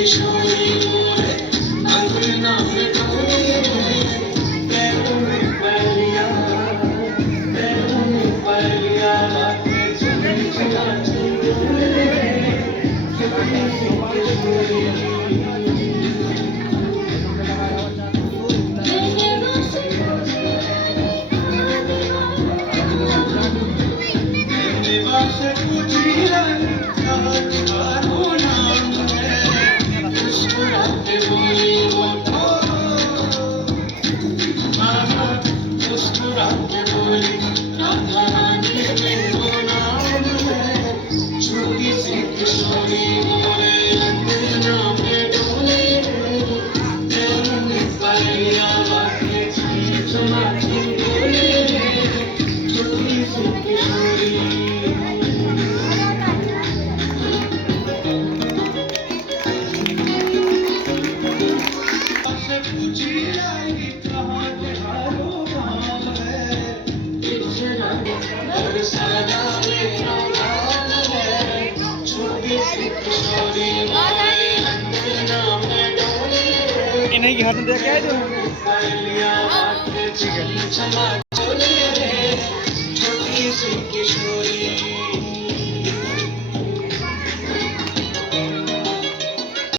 किशोरी मोरे अंगना में डोली पैरों में पैलिया चला नहीं कि हाथ में दे के आए थे। ठीक है।